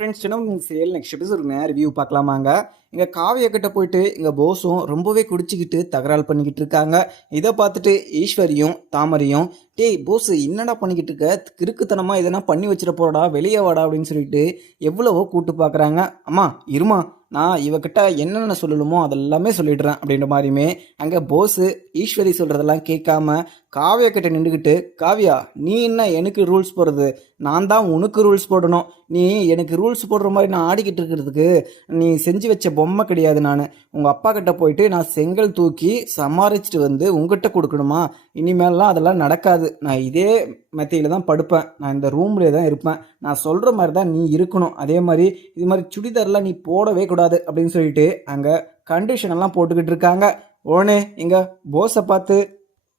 Friends சின்ன serial next episode review பார்க்கலாமாங்க. இங்கே காவியா கிட்ட போயிட்டு இங்கே போஸும் ரொம்பவே குடிச்சிக்கிட்டு தகராறு பண்ணிக்கிட்டு இருக்காங்க. இதை பார்த்துட்டு ஈஸ்வரியும் தாமரையும் டேய் போஸ் என்னடா பண்ணிக்கிட்டு இருக்க, கிறுக்குத்தனமா எதனா பண்ணி வச்சிட போறடா, வெளியே வாடா அப்படின்னு சொல்லிட்டு எவ்வளவோ கூட்டு பார்க்குறாங்க. அம்மா இருமா, நான் இவகிட்ட என்னென்ன சொல்லணுமோ அதெல்லாமே சொல்லிடுறேன் அப்படின்ற மாதிரியுமே அங்கே போஸு ஈஸ்வரி சொல்கிறதெல்லாம் கேட்காம காவியா கிட்ட நின்றுக்கிட்டு, காவியா நீ என்ன எனக்கு ரூல்ஸ் போடுறது, நான் தான் உனக்கு ரூல்ஸ் போடணும். நீ எனக்கு ரூல்ஸ் போடுற மாதிரி நான் ஆடிக்கிட்டு இருக்கிறதுக்கு நீ செஞ்சு வச்ச பொம்மை கிடையாது. நான் உங்கள் அப்பா கிட்ட போயிட்டு நான் செங்கல் தூக்கி சமாளிச்சுட்டு வந்து உங்ககிட்ட கொடுக்கணுமா? இனிமேலாம் அதெல்லாம் நடக்காது. நான் இதே மெத்தையில் தான் படுப்பேன், நான் இந்த ரூம்லேயே தான் இருப்பேன், நான் சொல்கிற மாதிரி தான் நீ இருக்கணும். அதே மாதிரி இது மாதிரி சுடிதார்லாம் நீ போடவே கூடாது அப்படின்னு சொல்லிட்டு அங்கே கண்டிஷன் எல்லாம் போட்டுக்கிட்டு இருக்காங்க. உடனே இங்கே போஸை பார்த்து,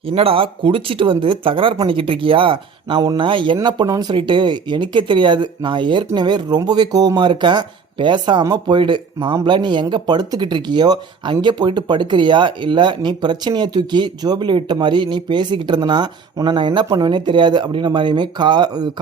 என்னடா குடிச்சிட்டு வந்து தகராறு பண்ணிக்கிட்டு இருக்கியா? நான் உன்னை என்ன பண்ணுவேன்னு சொல்லிட்டு எனக்கே தெரியாது. நான் ஏற்கனவே ரொம்பவே கோவமாக இருக்கேன். பேசாமல் போயிடு. மாம்பழ நீ எங்கே படுத்துக்கிட்டு இருக்கியோ அங்கே போயிட்டு படுக்கிறியா, இல்லை நீ பிரச்சனையை தூக்கி ஜோபியில் விட்ட மாதிரி நீ பேசிக்கிட்டு இருந்தனா உன்னை நான் என்ன பண்ணுவேனே தெரியாது அப்படின்ற மாதிரியுமே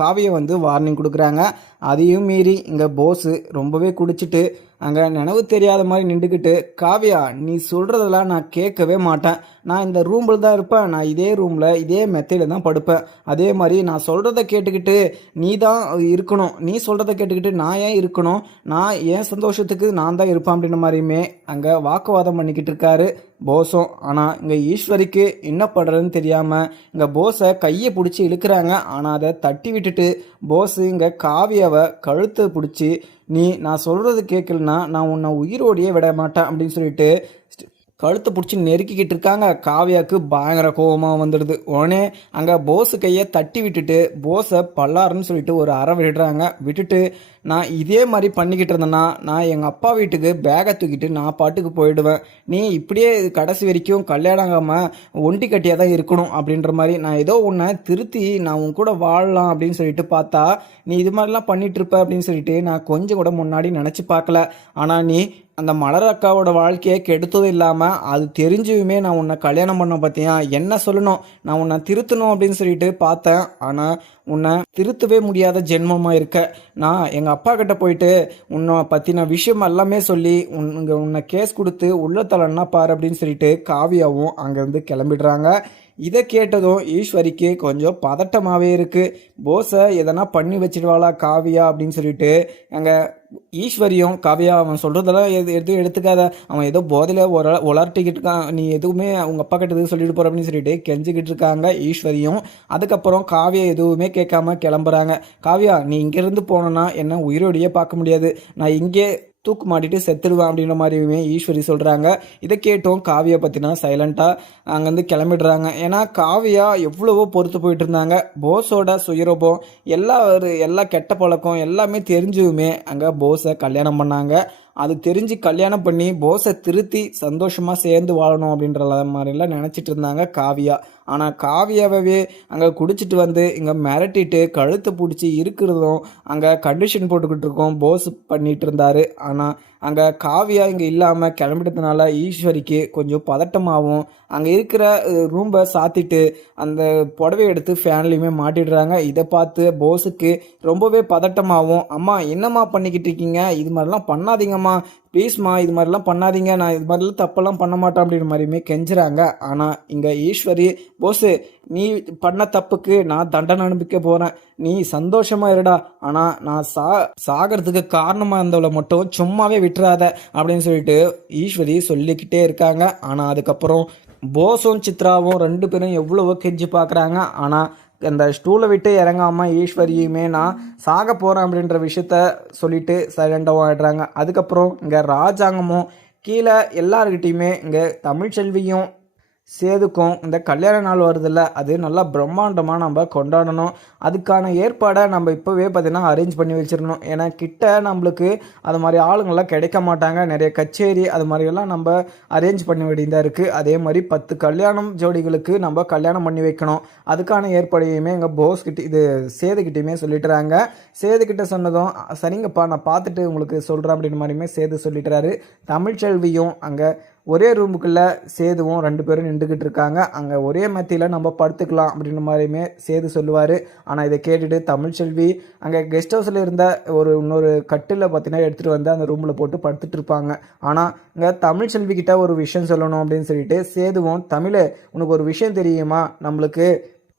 காவியை வந்து வார்னிங் கொடுக்குறாங்க. அதையும் மீறி இங்கே போஸு ரொம்பவே குடிச்சிட்டு அங்கே நினைவு தெரியாத மாதிரி நின்றுக்கிட்டு, காவியா நீ சொல்கிறதெல்லாம் நான் கேட்கவே மாட்டேன், நான் இந்த ரூமில் தான் இருப்பேன், நான் இதே ரூமில் இதே மெத்தையில் தான் படுப்பேன். அதே மாதிரி நான் சொல்கிறத கேட்டுக்கிட்டு நீ தான் இருக்கணும், நீ சொல்கிறத கேட்டுக்கிட்டு நான் ஏன் இருக்கணும், நான் என் சந்தோஷத்துக்கு நான் தான் இருப்பேன் அப்படின்ற மாதிரியுமே அங்கே வாக்குவாதம் பண்ணிக்கிட்டு இருக்காரு போஸும். ஆனால் இங்கே ஈஸ்வரிக்கு என்ன பண்ணுறதுன்னு தெரியாமல் இங்கே போஸை கையை பிடிச்சி இழுக்கிறாங்க. ஆனால் அதை தட்டி விட்டுட்டு போஸு இங்கே காவியாவை கழுத்தை பிடிச்சி, நீ நான் சொல்கிறது கேட்கலனா நான் உன்னை உயிரோடையே விட மாட்டேன் அப்படின்னு சொல்லிட்டு கழுத்தை பிடிச்சி நெருக்கிக்கிட்டு இருக்காங்க. காவியாவுக்கு பயங்கர கோபமாக வந்துடுது. உடனே அங்கே போஸு கையை தட்டி விட்டுட்டு போஸை பல்லாருன்னு சொல்லிட்டு ஒரு அறை விடுறாங்க. விட்டுட்டு, நான் இதே மாதிரி பண்ணிக்கிட்டு இருந்தேன்னா நான் எங்கள் அப்பா வீட்டுக்கு பேகை தூக்கிட்டு நான் பாட்டுக்கு போயிடுவேன். நீ இப்படியே கடைசி வரைக்கும் கல்யாணம் ஆகாமல் ஒண்டி கட்டியாக தான் இருக்கணும் அப்படின்ற மாதிரி நான் ஏதோ உன்னை திருத்தி நான் உன் கூட வாழலாம் அப்படின்னு சொல்லிட்டு பார்த்தா நீ இது மாதிரிலாம் பண்ணிட்டு இருப்ப அப்படின்னு சொல்லிட்டு நான் கொஞ்சம் கூட முன்னாடி நினச்சி பார்க்கல. ஆனால் நீ அந்த மலர் அக்காவோட வாழ்க்கையை கெடுத்ததும் இல்லாமல் அது தெரிஞ்சுமே நான் உன்னை கல்யாணம் பண்ண பார்த்தியா, என்ன சொல்லணும், நான் உன்னை திருத்தணும் அப்படின்னு சொல்லிட்டு பார்த்தேன். ஆனால் உன்னை திருத்தவே முடியாத ஜென்மமாக இருக்க. நான் எங்கள் அப்பா கிட்ட போயிட்டு உன்னை பற்றின விஷயம் எல்லாமே சொல்லி உன்னை கேஸ் கொடுத்து உள்ளத்தலன்னா பாரு அப்படின்னு சொல்லிட்டு காவியாவும் அங்கேருந்து கிளம்பிடுறாங்க. இதை கேட்டதும் ஈஸ்வரிக்கு கொஞ்சம் பதட்டமாகவே இருக்குது. போஸை எதனா பண்ணி வச்சிடுவாளா காவியா அப்படின்னு சொல்லிட்டு அங்கே ஈஸ்வரியும், காவியா அவன் சொல்கிறதெல்லாம் எதுவும் எடுத்துக்காத, அவன் ஏதோ போதையில் உலர்ட்டிக்கிட்டு இருக்கான், நீ எதுவுமே அவங்க அப்பா கிட்ட எதுவும் சொல்லிட்டு போகிற அப்படின்னு சொல்லிட்டு கெஞ்சிக்கிட்டு இருக்காங்க ஈஸ்வரியும். அதுக்கப்புறம் காவியா எதுவுமே கேட்காம கிளம்புறாங்க. காவியா நீ இங்கேருந்து போனோன்னா என்ன உயிரோடையே பார்க்க முடியாது, நான் இங்கே தூக்கு மாட்டிட்டு செத்துடுவேன் அப்படின்ற மாதிரியுமே ஈஸ்வரி சொல்கிறாங்க. இதை கேட்டும் காவியா பற்றினா சைலண்ட்டாக அங்கேருந்து கிளம்பிடுறாங்க. ஏன்னா காவியா எவ்வளவோ பொறுத்து போயிட்டு இருந்தாங்க. போஸோட சுயரூபம் எல்லா கெட்ட பழக்கம் எல்லாமே தெரிஞ்சுமே அங்கே போஸை கல்யாணம் பண்ணாங்க. அது தெரிஞ்சு கல்யாணம் பண்ணி போஸை திருத்தி சந்தோஷமாக சேர்ந்து வாழணும் அப்படின்ற மாதிரிலாம் நினச்சிட்டு இருந்தாங்க காவியா. ஆனால் காவியாவே அங்கே குடிச்சிட்டு வந்து இங்கே மிரட்டிட்டு கழுத்தை பிடிச்சி இருக்கிறதும் அங்கே கண்டிஷன் போட்டுக்கிட்டு இருக்கோம் போஸ் பண்ணிகிட்டு இருந்தார். ஆனால் அங்கே காவியா இங்கே இல்லாமல் கிளம்பிட்டதுனால ஈஸ்வரிக்கு கொஞ்சம் பதட்டமாகவும் அங்கே இருக்கிற ரூம்பை சாத்திட்டு அந்த புடவை எடுத்து ஃபேன்லேயுமே மாட்டிடுறாங்க. இதை பார்த்து போஸுக்கு ரொம்பவே பதட்டமாகவும், அம்மா என்னம்மா பண்ணிக்கிட்டு இருக்கீங்க, இது மாதிரிலாம் பண்ணாதீங்கம்மா ப்ளீஸ்மா, இது மாதிரிலாம் பண்ணாதீங்க, நான் இது மாதிரிலாம் தப்பெல்லாம் பண்ண மாட்டேன் அப்படின்ற மாதிரியுமே கெஞ்சுறாங்க. ஆனால் இங்கே ஈஸ்வரி, போஸு நீ பண்ண தப்புக்கு நான் தண்டனை அனுப்பிக்க போகிறேன், நீ சந்தோஷமாக இருடா, ஆனால் நான் சாகிறதுக்கு காரணமாக இருந்தவளை மட்டும் சும்மாவே விட்டுறாத அப்படின்னு சொல்லிட்டு ஈஸ்வரி சொல்லிக்கிட்டே இருக்காங்க. ஆனால் அதுக்கப்புறம் போஸும் சித்ராவும் ரெண்டு பேரும் எவ்வளவோ கெஞ்சி பார்க்குறாங்க. ஆனால் அந்த ஸ்டூலை விட்டு இறங்காமல் ஈஸ்வரியுமே நான் சாக போகிறேன் அப்படின்ற விஷயத்த சொல்லிட்டு சைலண்டாகவும் ஆகிடுறாங்க. அதுக்கப்புறம் இங்கே ராஜாங்கமும் கீழே எல்லாருக்கிட்டையுமே இங்கே தமிழ்ச்செல்வியும் சேதுக்கும் இந்த கல்யாண நாள் வருதில்ல, அது நல்லா பிரம்மாண்டமாக நம்ம கொண்டாடணும். அதுக்கான ஏற்பாடை நம்ம இப்போவே பார்த்திங்கன்னா அரேஞ்ச் பண்ணி வச்சிடணும். ஏன்னா கிட்ட நம்மளுக்கு அது மாதிரி ஆளுங்கள்லாம் கிடைக்க மாட்டாங்க. நிறைய கச்சேரி அது மாதிரியெல்லாம் நம்ம அரேஞ்ச் பண்ண வேண்டியதாக இருக்குது. அதே மாதிரி 10 கல்யாணம் ஜோடிகளுக்கு நம்ம கல்யாணம் பண்ணி வைக்கணும். அதுக்கான ஏற்பாடையுமே எங்கள் போஸ்கிட்ட இது சேதுக்கிட்டையுமே சொல்லிட்டுறாங்க. சேதுக்கிட்ட சொன்னதும் சரிங்கப்பா நான் பார்த்துட்டு உங்களுக்கு சொல்கிறேன் அப்படின்ற மாதிரியுமே சேது சொல்லிட்டுறாரு. தமிழ்ச்செல்வியும் அங்கே ஒரே ரூமுக்குள்ளே சேதுவும் 2 பேரும் நின்றுக்கிட்டு இருக்காங்க. அங்கே ஒரே மெத்தையில் நம்ம படுத்துக்கலாம் அப்படின்ற மாதிரியுமே சேது சொல்லுவார். ஆனால் இதை கேட்டுட்டு தமிழ்ச்செல்வி அங்கே கெஸ்ட் ஹவுஸில் இருந்த இன்னொரு கட்டில் பார்த்தீங்கன்னா எடுத்துகிட்டு வந்து அந்த ரூமில் போட்டு படுத்துட்டு இருப்பாங்க. ஆனால் இங்கே தமிழ்ச்செல்வி கிட்ட ஒரு விஷயம் சொல்லணும் அப்படின்னு சொல்லிட்டு சேதுவும், தமிழே உனக்கு ஒரு விஷயம் தெரியுமா, நம்மளுக்கு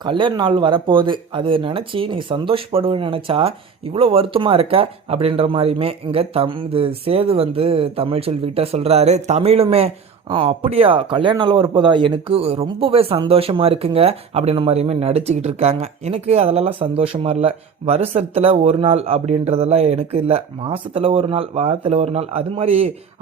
கல்யாண நாள் வரப்போகுது, அது நினச்சி நீ சந்தோஷப்படுவேன்னு நினச்சா இவ்வளோ வருத்தமாக இருக்க அப்படின்ற மாதிரியுமே இங்கே இது சேது வந்து தமிழ்ச்செல்விக்கிட்ட சொல்கிறாரு. தமிழுமே அப்படியா, கல்யாண நாள் வரப்போதா, எனக்கு ரொம்பவே சந்தோஷமாக இருக்குங்க அப்படின்ற மாதிரியுமே நடிச்சுக்கிட்டு இருக்காங்க. எனக்கு அதிலெல்லாம் சந்தோஷமாக இல்லை. வருஷத்தில் ஒரு நாள் அப்படின்றதெல்லாம் எனக்கு இல்லை, மாதத்தில் ஒரு நாள், வாரத்தில் ஒரு நாள்,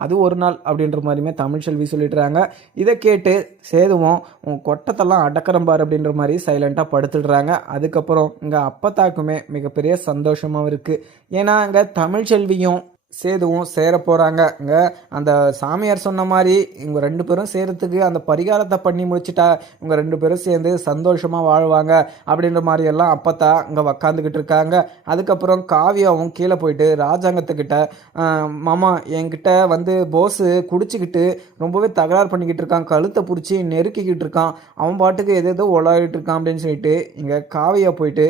அது ஒரு நாள் அப்படின்ற மாதிரியுமே தமிழ்ச்செல்வி சொல்லிடுறாங்க. இதை கேட்டு சேதுவும் உன் கொட்டத்தெல்லாம் அடக்கிறம்பார் அப்படின்ற மாதிரி சைலண்ட்டாக படுத்துடுறாங்க. அதுக்கப்புறம் இங்கே அப்பத்தாக்குமே மிகப்பெரிய சந்தோஷமாகவும் இருக்குது. ஏன்னா இங்கே தமிழ்ச்செல்வியும் சேதுவும் சேர போகிறாங்க. இங்கே அந்த சாமியார் சொன்ன மாதிரி இவங்க 2 பேரும் சேரத்துக்கு அந்த பரிகாரத்தை பண்ணி முடிச்சுட்டா இவங்க 2 பேரும் சேர்ந்து சந்தோஷமாக வாழ்வாங்க அப்படின்ற மாதிரியெல்லாம் அப்பத்தா இங்கே உக்காந்துக்கிட்டு இருக்காங்க. அதுக்கப்புறம் காவியாவும் கீழே போயிட்டு ராஜாங்கத்துக்கிட்ட, மாமா என்கிட்ட வந்து போஸு குடிச்சிக்கிட்டு ரொம்பவே தகராறு பண்ணிக்கிட்டு இருக்கான், கழுத்தை பிடிச்சி நெருக்கிக்கிட்டு இருக்கான், அவன் பாட்டுக்கு எதோ உலாகிட்டு இருக்கான் அப்படின்னு சொல்லிட்டு இங்கே காவியா போயிட்டு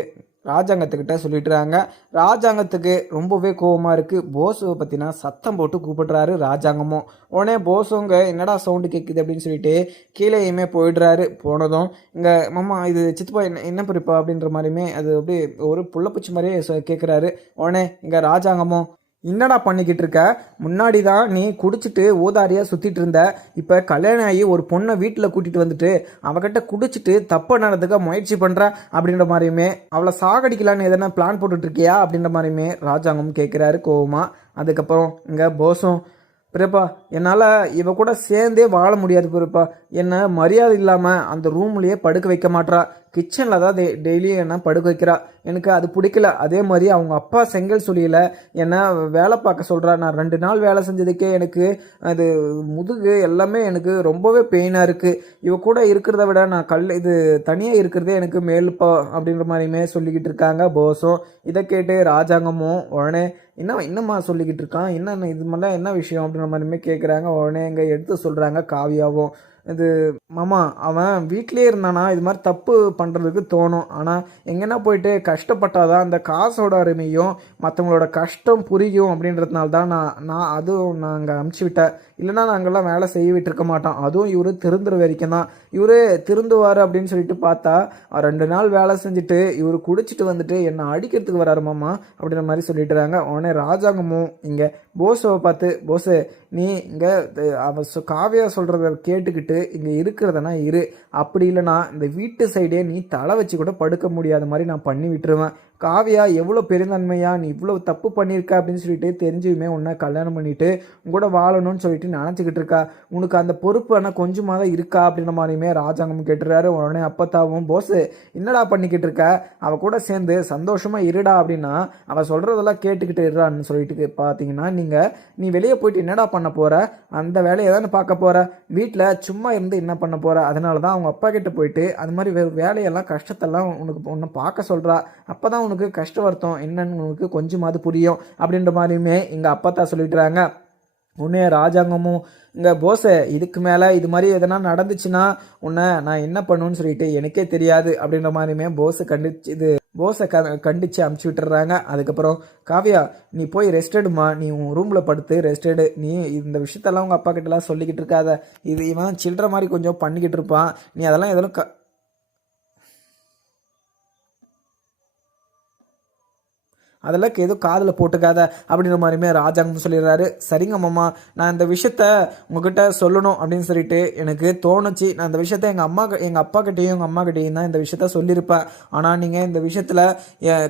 ராஜாங்கத்துக்கிட்ட சொல்லிட்டுறாங்க. ராஜாங்கத்துக்கு ரொம்பவே கோபமாக இருக்குது. போஸுவை பற்றினா சத்தம் போட்டு கூப்பிடுறாரு ராஜாங்கமும். உடனே போஸுங்க என்னடா சவுண்டு கேட்குது அப்படின்னு சொல்லிட்டு கீழேயுமே போயிடுறாரு. போனதும் இங்கே மாமா இது சித்தப்பா என்ன பிரிப்பா அப்படின்ற மாதிரியுமே அது அப்படியே ஒரு புள்ளப்பூச்சி மாதிரியே கேட்குறாரு. உடனே இங்கே ராஜாங்கமும், என்னடா பண்ணிக்கிட்டு இருக்க, முன்னாடி தான் நீ குடிச்சிட்டு ஊதாரியாக சுற்றிட்டு இருந்த, இப்போ கல்யாணம் ஆகி ஒரு பொண்ணை வீட்டில் கூட்டிகிட்டு வந்துட்டு அவகிட்ட குடிச்சிட்டு தப்பு நடந்துக்க முயற்சி பண்ணுற அப்படின்ற மாதிரியுமே, அவளை சாகடிக்கலான்னு எதனா பிளான் போட்டுட்ருக்கியா அப்படின்ற மாதிரியுமே ராஜாங்கம் கேட்குறாரு கோவமா. அதுக்கப்புறம் இங்கே போஸும், பிறப்பா என்னால் இவ கூட சேர்ந்தே வாழ முடியாது பிறப்பா, என்னை மரியாதை இல்லாமல் அந்த ரூம்லேயே படுக்க வைக்க மாட்றா, கிச்சனில் தான் டெய்லியும் என்ன படுக்க வைக்கிறா, எனக்கு அது பிடிக்கல. அதே மாதிரி அவங்க அப்பா செங்கல் சொல்லியில் என்னை வேலை பார்க்க சொல்கிறா, நான் 2 நாள் வேலை செஞ்சதுக்கே எனக்கு அது முதுகு எல்லாமே எனக்கு ரொம்பவே பெயினாக இருக்குது, இவ கூட இருக்கிறத விட நான் இது தனியாக இருக்கிறதே எனக்கு மேலுப்பா அப்படின்ற மாதிரியுமே சொல்லிக்கிட்டு இருக்காங்க போஸும். இதை கேட்டு ராஜாங்கமும் உடனே என்னம்மா சொல்லிக்கிட்டு இருக்கான், என்ன இது மாதிரிலாம் என்ன விஷயம் அப்படின்ற மாதிரியுமே கேட்குறாங்க. உடனே இங்கே எடுத்து சொல்கிறாங்க காவியாவும், இது மாமா அவன் வீட்டிலே இருந்தானா இது மாதிரி தப்பு பண்ணுறதுக்கு தோணும், ஆனால் எங்கன்னா போயிட்டு கஷ்டப்பட்டாதான் அந்த காசோட அருமையும் மற்றவங்களோட கஷ்டம் புரியும் அப்படின்றதுனால தான் அதுவும் நான் அங்கே அமுச்சு விட்டேன், இல்லைனா நாங்கள்லாம் வேலை செய்ய விட்டுருக்க மாட்டோம், அதுவும் இவர் திருந்துற வரைக்கும் தான், இவர் திருந்துவார் அப்படின்னு சொல்லிட்டு பார்த்தா 2 நாள் வேலை செஞ்சுட்டு இவர் குடிச்சிட்டு வந்துட்டு என்னை அடிக்கிறதுக்கு வராரு மாமா அப்படின்ற மாதிரி சொல்லிட்டுறாங்க. உடனே ராஜாங்கமும் இங்கே போஸை பார்த்து, போஸு நீ இங்கே காவியா சொல்கிறத கேட்டுக்கிட்டு இங்கே இருக்கிறதுனா இரு, அப்படி இல்லைனா இந்த வீட்டு சைடே நீ தலை வச்சு கூட படுக்க முடியாத மாதிரி நான் பண்ணி விட்டுருவேன், காவியா எவ்வளோ பெருந்தன்மையா நீ இவ்வளோ தப்பு பண்ணியிருக்க அப்படின்னு சொல்லிட்டு தெரிஞ்சுமே உன்னை கல்யாணம் பண்ணிட்டு உங்கூட வாழணும்னு சொல்லிட்டு நினச்சிக்கிட்டு இருக்கா, உனக்கு அந்த பொறுப்பு ஆனால் கொஞ்சமாக தான் இருக்கா அப்படின்ற மாதிரியுமே ராஜாங்கம் கேட்டுறாரு. உடனே அப்பத்தாவும், போஸு என்னடா பண்ணிக்கிட்டு இருக்க, அவள் கூட சேர்ந்து சந்தோஷமாக இருடா அப்படின்னா அவள் சொல்கிறதெல்லாம் கேட்டுக்கிட்டு இருறான்னு சொல்லிட்டு பார்த்தீங்கன்னா நீ வெளியே போயிட்டு என்னடா பண்ண போகிற, அந்த வேலையை தானே பார்க்க போகிற, வீட்டில் சும்மா இருந்து என்ன பண்ண போகிற, அதனால தான் அவங்க அப்பா கிட்ட போயிட்டு அது மாதிரி வேலையெல்லாம் கஷ்டத்தெல்லாம் உன்னை பார்க்க சொல்கிறா, அப்போ தான் உனக்கு கஷ்ட வருத்தம் என்னன்னு உனக்கு கொஞ்சமாவது புரியும் அப்படின்ற மாதிரியுமே எங்கள் அப்பா சொல்லிட்டுறாங்க. உன்னே ராஜாங்கமும் இங்கே போஸை இதுக்கு மேலே இது மாதிரி எதனா நடந்துச்சுன்னா உன்னை நான் என்ன பண்ணுவேன்னு சொல்லிட்டு எனக்கே தெரியாது அப்படின்ற மாதிரியுமே போஸை கண்டித்து அமுச்சு விட்டுறாங்க. அதுக்கப்புறம் காவியா நீ போய் ரெஸ்ட் எடுமா, நீ உன் ரூமில் படுத்து ரெஸ்ட் எடு, நீ இந்த விஷயத்தெல்லாம் உங்கள் அப்பா கிட்டலாம் சொல்லிக்கிட்டு இருக்காத, இது இவன் சில்லற மாதிரி கொஞ்சம் பண்ணிக்கிட்டு இருப்பான், நீ அதெல்லாம் எதெல்லாம் அதெல்லாம் எதுவும் காதில் போட்டுக்காத அப்படின்ற மாதிரியுமே ராஜாங்கம் சொல்லிடுறாரு. சரிங்க மாமா, நான் இந்த விஷயத்த உங்ககிட்ட சொல்லணும் அப்படின்னு சொல்லிட்டு எனக்கு தோணுச்சு, நான் இந்த விஷயத்த எங்கள் அப்பா கிட்டேயும் எங்கள் அம்மா கிட்டேயும் தான் இந்த விஷயத்த சொல்லியிருப்பேன், ஆனால் நீங்கள் இந்த விஷயத்தில்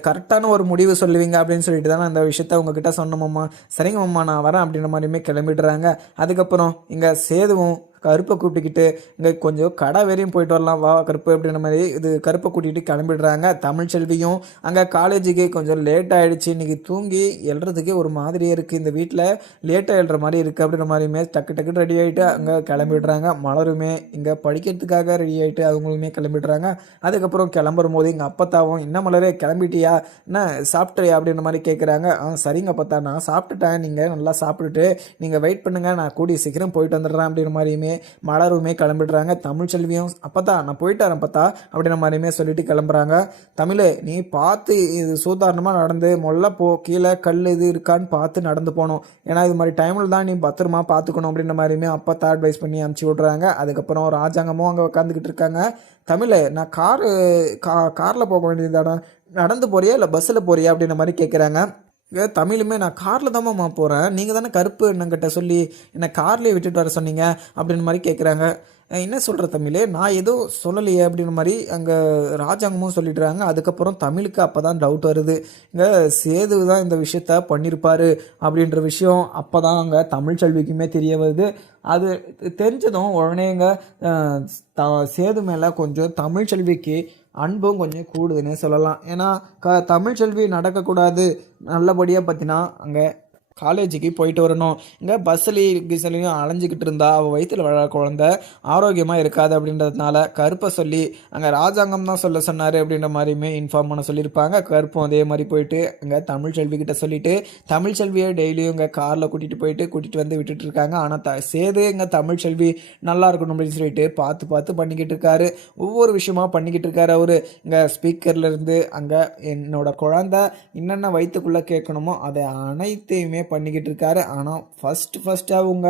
கரெக்டான ஒரு முடிவு சொல்லுவீங்க அப்படின்னு சொல்லிட்டு தான் நான் இந்த விஷயத்த உங்ககிட்ட சொன்னோம் மாமா. சரிங்க மாமா நான் வரேன் அப்படின்ற மாதிரியுமே கிளம்பிடுறாங்க. அதுக்கப்புறம் இங்கே சேதுவும் கருப்பை கூப்பிட்டுக்கிட்டு இங்கே கொஞ்சம் கடை வரையும் போயிட்டு வரலாம் வா கருப்பு அப்படின்ற மாதிரி இது கருப்பை கூட்டிகிட்டு கிளம்பிடுறாங்க. தமிழ்ச்செல்வியும் அங்கே காலேஜுக்கு கொஞ்சம் லேட் ஆகிடுச்சு, இன்றைக்கி தூங்கி எழுறதுக்கே ஒரு மாதிரியே இருக்குது, இந்த வீட்டில் லேட்டாக எழுற மாதிரி இருக்குது அப்படின்ற மாதிரியுமே டக்கு டக்குன்னு ரெடி ஆகிட்டு அங்கே கிளம்பிடுறாங்க. மலருமே இங்கே படிக்கிறதுக்காக ரெடி ஆகிட்டு அவங்களுமே கிளம்பிடுறாங்க. அதுக்கப்புறம் கிளம்புற போது எங்கள் அப்பத்தாவும் என்ன மலரே கிளம்பிட்டியா, என்ன சாப்பிட்றியா அப்படின்ற மாதிரி கேட்குறாங்க. சரிங்க அப்பத்தா, நான் சாப்பிட்டுட்டேன், நீங்கள் நல்லா சாப்பிட்டுட்டு நீங்கள் வெயிட் பண்ணுங்கள், நான் கூடிய சீக்கிரம் போயிட்டு வந்துடுறேன் அப்படின்ற மாதிரியுமே மலருமே கிளம்பிடுறாங்க. தமிழ்ச்செல்வியும் அப்பத்தா நான் போயிட்டு வரேன் அப்பத்தா அப்படின்ற மாதிரியுமே சொல்லிட்டு கிளம்புறாங்க. தமிழ் நீ பார்த்து இது சூதாரணமாக நடந்து மொல்ல போ, கீழே கல் இது இருக்கான்னு பார்த்து நடந்து போகணும், ஏன்னா இது மாதிரி டைமில் தான் நீ பத்திரமா பார்த்துக்கணும் அப்படின்ற மாதிரியுமே அப்பத்தா அட்வைஸ் பண்ணி அனுப்பிச்சி விட்றாங்க. அதுக்கப்புறம் ராஜாங்கமும் அங்கே உட்காந்துக்கிட்டு இருக்காங்க. தமிழ் நான் காரில் போக வேண்டியதாடா, நடந்து போறியா இல்லை பஸ்ஸில் போறியா அப்படின்ற மாதிரி கேட்குறாங்க. தமிழுமே நான் காரில் தான்மா போகிறேன், நீங்கள் தானே கருப்பு என்னங்கிட்ட சொல்லி என்னை கார்லேயே விட்டுட்டு வர சொன்னீங்க அப்படின்ற மாதிரி கேட்குறாங்க. என்ன சொல்கிற தமிழ், நான் எதுவும் சொல்லலையே அப்படின்ற மாதிரி அங்கே ராஜாங்கமும் சொல்லிடுறாங்க. அதுக்கப்புறம் தமிழுக்கு அப்போ தான் டவுட் வருது, இங்கே சேது தான் இந்த விஷயத்த பண்ணியிருப்பார் அப்படின்ற விஷயம் அப்போ தான் அங்கே தமிழ்ச்செல்விக்குமே தெரிய வருது. அது தெரிஞ்சதும் உடனே இங்கே சேது மேலே கொஞ்சம் தமிழ்ச்செல்விக்கு அன்பும் கொஞ்சம் கூடுதுன்னே சொல்லலாம். ஏன்னா தமிழ்ச்செல்வி நடக்கக்கூடாது நல்லபடியாக பார்த்தினா அங்கே காலேஜுக்கு போயிட்டு வரணும், இங்கே பஸ்ஸுலேயும் அலைஞ்சிக்கிட்டு இருந்தா அவள் வயிற்றில் வளர குழந்த ஆரோக்கியமாக இருக்காது அப்படின்றதுனால கருப்பை சொல்லி அங்கே ராஜாங்கம் தான் சொல்ல சொன்னார் அப்படின்ற மாதிரியுமே இன்ஃபார்ம் பண்ண சொல்லியிருப்பாங்க. கருப்பும் அதே மாதிரி போயிட்டு அங்கே தமிழ்ச்செல்விக்கிட்ட சொல்லிவிட்டு தமிழ்ச்செல்வியை டெய்லியும் இங்கே காரில் கூட்டிகிட்டு வந்து விட்டுட்டு இருக்காங்க. ஆனால் சேது இங்கே தமிழ்ச்செல்வி நல்லா இருக்கணும் அப்படின்னு சொல்லிட்டு பார்த்து பண்ணிக்கிட்டு இருக்காரு. ஒவ்வொரு விஷயமா பண்ணிக்கிட்டு இருக்காரு. அவர் இங்கே ஸ்பீக்கர்லேருந்து அங்கே என்னோட குழந்தை என்னென்ன வயிற்றுக்குள்ளே கேட்கணுமோ அதை அனைத்தையுமே பண்ணிக்கிட்டு இருக்காரு. ஆனால் ஃபஸ்ட்டு அவங்க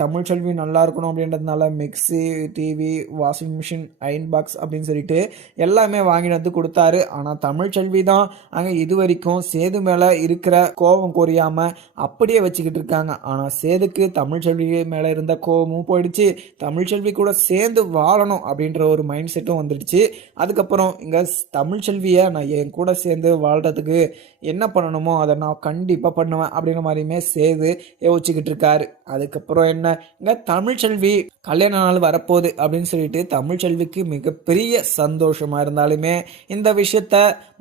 தமிழ்ச்செல்வி நல்லா இருக்கணும் அப்படின்றதுனால mixie, TV, washing machine, iron box அப்படின்னு சொல்லிட்டு எல்லாமே வாங்கிட்டு வந்து கொடுத்தாரு. ஆனால் தமிழ்ச்செல்வி தான் அங்கே இது வரைக்கும் சேது மேலே இருக்கிற கோபம் குறையாமல் அப்படியே வச்சுக்கிட்டு இருக்காங்க. ஆனால் சேதுக்கு தமிழ்ச்செல்வி மேலே இருந்த கோபமும் போயிடுச்சு, தமிழ்ச்செல்வி கூட சேர்ந்து வாழணும் அப்படின்ற ஒரு மைண்ட் செட்டும் வந்துடுச்சு. அதுக்கப்புறம் இங்கே தமிழ்ச்செல்வியை நான் என் கூட சேர்ந்து வாழ்கிறதுக்கு என்ன பண்ணணுமோ அதை நான் கண்டிப்பாக பண்ணுவேன் அப்படின்ற மாதிரியுமே சேது யோசிச்சுக்கிட்டு இருக்காரு. அதுக்கப்புறம் என்ன, இங்கே தமிழ்ச்செல்வி கல்யாண நாள் வரப்போகுது அப்படின்னு சொல்லிட்டு தமிழ்ச்செல்விக்கு மிகப்பெரிய சந்தோஷமா இருந்தாலுமே இந்த விஷயத்த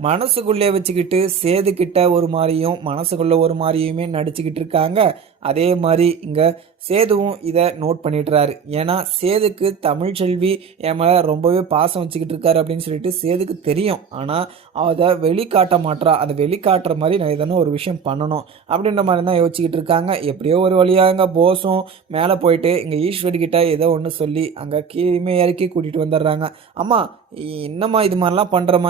மனசுக்குள்ளே வச்சுக்கிட்டு சேதுக்கிட்ட ஒரு மாதிரியும் மனசுக்குள்ள ஒரு மாதிரியுமே நடிச்சுக்கிட்டு இருக்காங்க. அதே மாதிரி இங்கே சேதுவும் இதை நோட் பண்ணிடுறாரு. ஏன்னா சேதுக்கு தமிழ்ச்செல்வி என் மேலே ரொம்பவே பாசம் வச்சுக்கிட்டு இருக்காரு அப்படின்னு சொல்லிட்டு சேதுக்கு தெரியும். ஆனால் அதை வெளிக்காட்ட மாட்டா, அதை வெளிக்காட்டுற மாதிரி நான் எதனா ஒரு விஷயம் பண்ணணும் அப்படின்ற மாதிரி தான் யோசிச்சுக்கிட்டு இருக்காங்க. எப்படியோ ஒரு வழியாக இங்கே போஸும் மேலே போயிட்டு இங்கே ஈஸ்வரிக்கிட்ட ஏதோ ஒன்று சொல்லி அங்கே கீழே இறக்கி கூட்டிகிட்டு வந்துடுறாங்க. அம்மா என்னம்மா இது மாதிரிலாம் பண்ணுறம்மா,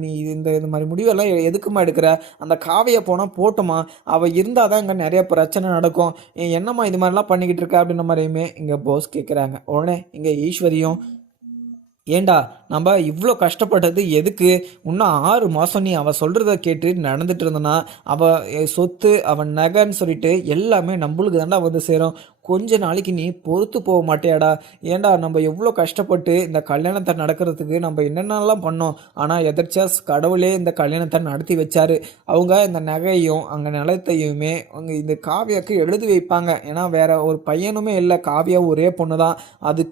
நீ இந்த மாதிரி முடிவெல்லாம் எதுக்குமா எடுக்கிற, அந்த காவியை போனால் போட்டுமா, அவள் இருந்தால் தான் இங்கே நிறைய பிரச்சனை நடக்கும், என்னம்மா இது மாதிரிலாம் பண்ணிக்கிட்டு இருக்க அப்படின்ற மாதிரியுமே இங்கே போஸ் கேட்குறாங்க. உடனே இங்கே ஈஸ்வரியும் ஏண்டா நம்ம இவ்வளோ கஷ்டப்பட்டது எதுக்கு, இன்னும் 6 மாதம் நீ அவள் சொல்கிறத கேட்டு நடந்துட்டு இருந்தனா அவள் சொத்து அவன் நகைன்னு சொல்லிட்டு எல்லாமே நம்மளுக்கு தாண்டா வந்து சேரும், கொஞ்ச நாளைக்கு நீ பொறுத்து போக மாட்டேடா, ஏண்டா நம்ம எவ்வளோ கஷ்டப்பட்டு இந்த கல்யாணத்தை நடக்கிறதுக்கு நம்ம என்னென்னலாம் பண்ணோம், ஆனால் எதர்ச்சியா கடவுளே இந்த கல்யாணத்தை நடத்தி வச்சாரு. அவங்க இந்த நகையும் அங்கே நிலத்தையுமே அவங்க இந்த காவியாவுக்கு எழுதி வைப்பாங்க. ஏன்னா வேற ஒரு பையனுமே இல்லை, காவியா ஒரே பொண்ணு தான். அது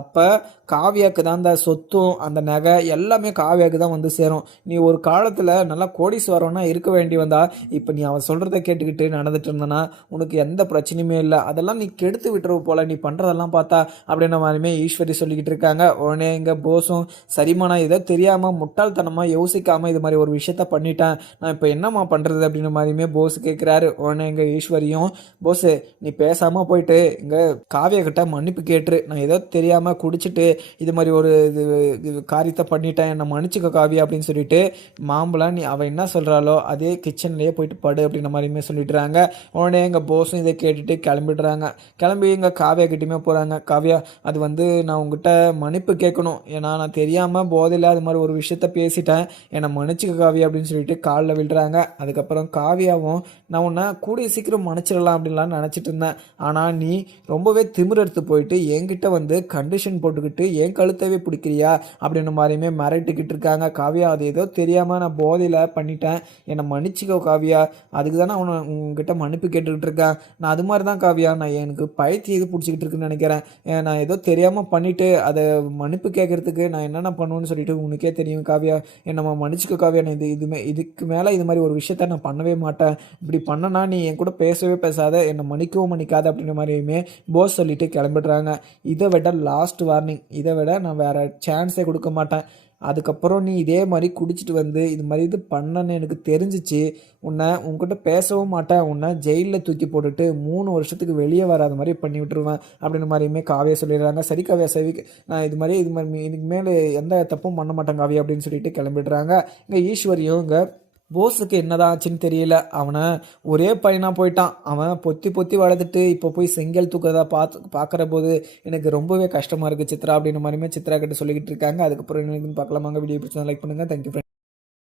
அப்போ காவியாவுக்கு தான் அந்த சொத்தும் அந்த நகை எல்லாமே காவியாவுக்கு தான் வந்து சேரும். நீ ஒரு காலத்தில் நல்லா கோடீஸ்வரனா இருக்க வேண்டி வந்தா, இப்போ நீ அவன் சொல்கிறத கேட்டுக்கிட்டு நடந்துட்டு இருந்தனா உனக்கு எந்த பிரச்சனையுமே இல்லை, அதெல்லாம் நீ கெடுத்து விட்டுருவ போல நீ பண்ணுறதெல்லாம் பார்த்தா அப்படின்ற மாதிரியுமே ஈஸ்வரி சொல்லிக்கிட்டு இருக்காங்க. உடனே இங்கே போஸும் சரிம்மா நான் இதை தெரியாமல் முட்டாள்தனமாக யோசிக்காமல் இது மாதிரி ஒரு விஷயத்த பண்ணிட்டேன், நான் இப்போ என்னம்மா பண்ணுறது அப்படின்ற மாதிரியுமே போஸ் கேட்குறாரு. உடனே இங்கே ஈஸ்வரியும் போஸு நீ பேசாமல் போயிட்டு இங்கே காவியா கிட்ட மன்னிப்பு கேட்டுரு, நான் ஏதோ தெரியாமல் குடிச்சிட்டு இது மாதிரி ஒரு இது காரியத்தை பண்ணிட்டேன், என்னை மன்னிச்சுக்க காவியா அப்படின்னு சொல்லிட்டு மாம்பழம் நீ அவள் என்ன சொல்கிறாளோ அதே கிச்சன்லேயே போயிட்டு படு அப்படின்ற மாதிரியுமே சொல்லிடுறாங்க. உடனே எங்கள் போஸும் இதை கேட்டுட்டு கிளம்பிடுறாங்க. கிளம்பி இங்கே காவியா கிட்டேயுமே போகிறாங்க. காவியா அது நான் உங்ககிட்ட மன்னிப்பு கேட்கணும், ஏன்னா நான் தெரியாமல் போதையில் அது மாதிரி ஒரு விஷயத்த பேசிட்டேன், என்னை மன்னிச்சுக்க காவியா அப்படின்னு சொல்லிட்டு காலில் விழுறாங்க. அதுக்கப்புறம் காவியாவும் நான் உன்னை கூடிய சீக்கிரம் மன்னிச்சிடலாம் அப்படின்லாம் நினச்சிட்டு இருந்தேன். ஆனால் நீ ரொம்பவே திமிரெடுத்து போயிட்டு என்கிட்ட வந்து கண்டிஷன் போட்டுக்கிட்டு என் கழுத்தவே பிடிக்கிறியா அப்படின்னு மாதிரியுமே மிரட்டிக்கிட்டு இருக்காங்க. காவியா, அது ஏதோ தெரியாமல் நான் போதையில் பண்ணிட்டேன், என்னை மன்னிச்சிக்கோ காவியா, அதுக்கு தானே அவனை உங்ககிட்ட மன்னிப்பு கேட்டுக்கிட்டு இருக்கேன். நான் அது மாதிரி தான் காவியா, நான் எனக்கு பைத்தியம் இது பிடிச்சிக்கிட்டு இருக்குன்னு நினைக்கிறேன். நான் ஏதோ தெரியாமல் பண்ணிவிட்டு அதை மன்னிப்பு கேட்குறதுக்கு நான் என்னென்ன பண்ணுவேன்னு சொல்லிட்டு உனக்கே தெரியும் காவியா, என்னை மன்னிச்சிக்கோ காவியா, நான் இதுக்கு மேலே இது மாதிரி ஒரு விஷயத்த நான் பண்ணவே மாட்டேன். இப்படி பண்ணனா நீ என் கூட பேசவே பேசாத, என்னை மன்னிக்கவும் மன்னிக்காத அப்படின்ற மாதிரியுமே போஸ் சொல்லிட்டு கிளம்பிடுறாங்க. இதை விட லாஸ்ட் வார்னிங், இதை விட நான் வேறு சான்ஸே கொடுக்க மாட்டேன். அதுக்கப்புறம் நீ இதே மாதிரி குடிச்சிட்டு வந்து இது மாதிரி இது பண்ணன்னு எனக்கு தெரிஞ்சிச்சு, உன்கிட்ட பேசவும் மாட்டேன், உன்னை ஜெயிலில் தூக்கி போட்டுட்டு 3 வருஷத்துக்கு வெளியே வராத மாதிரி பண்ணி விட்டுருவேன் அப்படின்ற மாதிரியுமே காவியா சொல்லிடுறாங்க. சரி காவியா, சரி, நான் இது மாதிரி இதுக்கு மேலே எந்த தப்பும் பண்ண மாட்டேன் காவியா அப்படின்னு சொல்லிட்டு கிளம்பிடுறாங்க. இங்கே ஈஸ்வரியும் இங்கே போஸுக்கு என்னதான் ஆச்சுன்னு தெரியல. அவனை ஒரே பையனாக போயிட்டான். அவன் பொத்தி பொத்தி வளர்த்துட்டு இப்போ போய் செங்கல் தூக்கிறதா பார்க்குற போது எனக்கு ரொம்பவே கஷ்டமாக இருக்குது சித்ரா அப்படின்ற மாதிரியுமே சித்ரா கிட்ட சொல்லிக்கிட்டு இருக்காங்க. அதுக்கப்புறம் என்னன்னு பார்க்கலாமாங்க. வீடியோ பிடிச்சா லைக் பண்ணுங்கள். தேங்க்யூ.